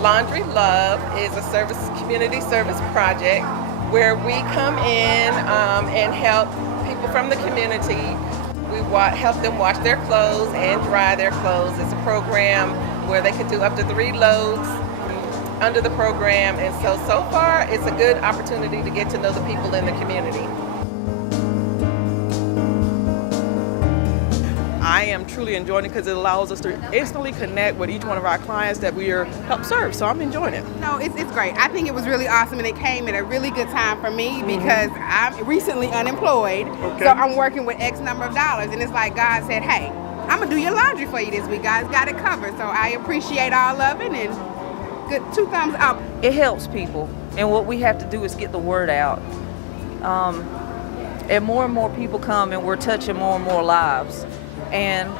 Laundry Love is a community service project where we come in and help people from the community. We help them wash their clothes and dry their clothes. It's a program where they can do up to 3 loads under the program, and so far it's a good opportunity to get to know the people in the community. I am truly enjoying it because it allows us to instantly connect with each one of our clients that we are help serve, so I'm enjoying it. No, it's great. I think it was really awesome, and it came at a really good time for me because I'm recently unemployed, so I'm working with X number of dollars, and it's like God said, hey, I'm going to do your laundry for you this week. God's got it covered, so I appreciate all of it, and good 2 thumbs up. It helps people, and what we have to do is get the word out. And more people come, and we're touching more and more lives. And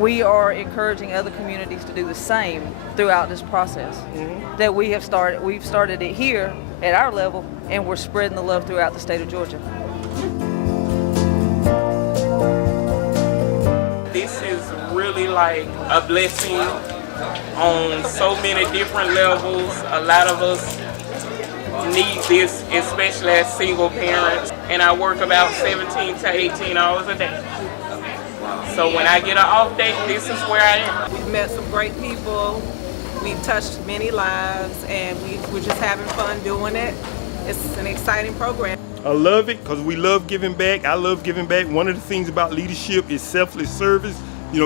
we are encouraging other communities to do the same throughout this process that we have started. We've started it here at our level, and we're spreading the love throughout the state of Georgia. This is really like a blessing on so many different levels. A lot of us need this, especially as single parents, and I work about 17 to 18 hours a day. So when I get an off day, this is where I am. We've met some great people, we've touched many lives, and we're just having fun doing it. It's an exciting program. I love it because we love giving back. I love giving back. One of the things about leadership is selfless service,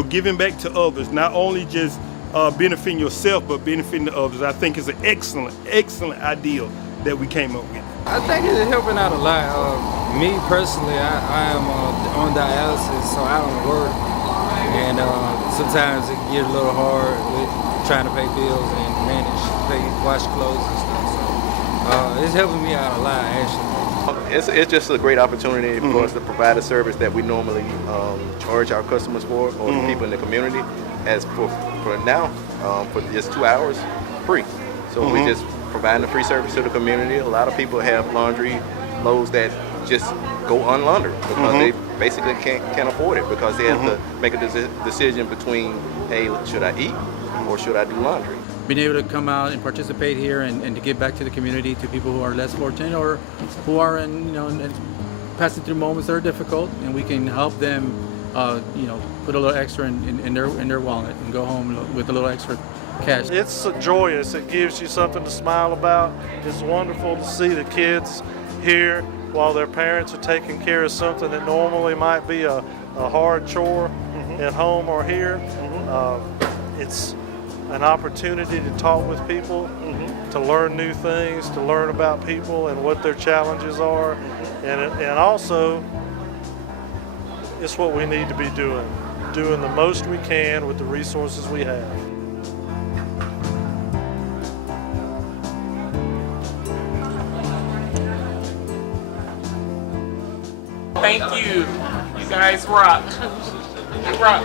giving back to others, not only just benefiting yourself, but benefiting the others. I think it's an excellent ideal that we came up with. I think it's helping out a lot. Me personally, I am on dialysis, so I don't work, and sometimes it can get a little hard with trying to pay bills and wash clothes and stuff. So it's helping me out a lot, actually. It's just a great opportunity for us to provide a service that we normally charge our customers for, or the people in the community, as for now, for just 2 hours, free. So we just providing a free service to the community. A lot of people have laundry loads that just go unlaundered because they basically can't afford it, because they have to make a decision between, hey, should I eat or should I do laundry? Being able to come out and participate here and to give back to the community, to people who are less fortunate or who are passing through moments that are difficult, and we can help them put a little extra in their wallet and go home with a little extra cash. It's joyous. It gives you something to smile about. It's wonderful to see the kids here while their parents are taking care of something that normally might be a hard chore at home or here. It's an opportunity to talk with people, to learn new things, to learn about people and what their challenges are, and also it's what we need to be doing the most we can with the resources we have. Thank you. You guys rock. You rock.